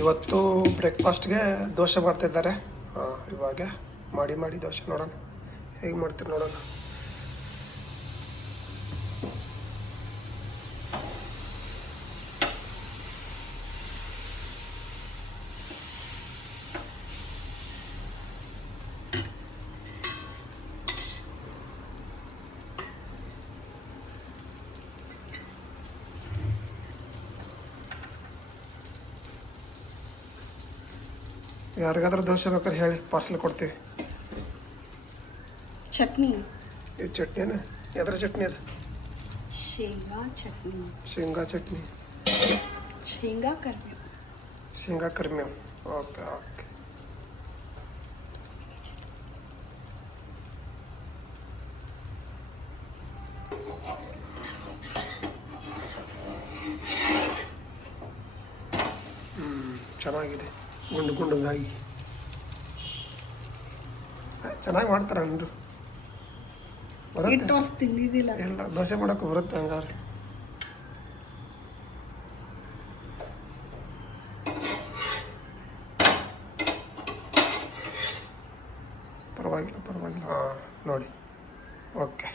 ಇವತ್ತು ಬ್ರೇಕ್ಫಾಸ್ಟ್ಗೆ ದೋಸೆ ಮಾಡ್ತಿದ್ದಾರೆ. ಇವಾಗ ಮಾಡಿ ದೋಸೆ ನೋಡೋಣ ಹೇಗೆ ಮಾಡ್ತೀರಿ ನೋಡೋಣ. ಯಾರಿಗಾದ್ರೂ ದೋಸೆ ಬೇಕಾದ್ರೆ ಹೇಳಿ, ಪಾರ್ಸಲ್ ಕೊಡ್ತೀವಿ. ಚಟ್ನಿ ಇದು ಚಟ್ನಿನ? ಎದ್ರ ಚಟ್ನಿ ಅದು? ಶೇಂಗಾ ಚಟ್ನಿ. ಶೇಂಗಾ ಚಟ್ನಿ, ಶೇಂಗಾ ಕರಿಬೇವು. ಶೇಂಗಾ ಕರಿಬೇವು. Okay okay. ಚೆನ್ನಾಗಿದೆ, ಗುಂಡು ಗುಂಡಗಾಗಿ ಚೆನ್ನಾಗಿ ಮಾಡ್ತಾರೆ ಅಂದ್ರು. ಇಟ್ಟು ವರ್ಷ ತಿಂದಿದ್ದಿಲ್ಲ. ಎಲ್ಲ ದೋಸೆ ಮಾಡೋಕೆ ಬರುತ್ತೆ ಹಂಗಾರೆ. ಪರವಾಗಿಲ್ಲ. ಹಾಂ ನೋಡಿ, ಓಕೆ.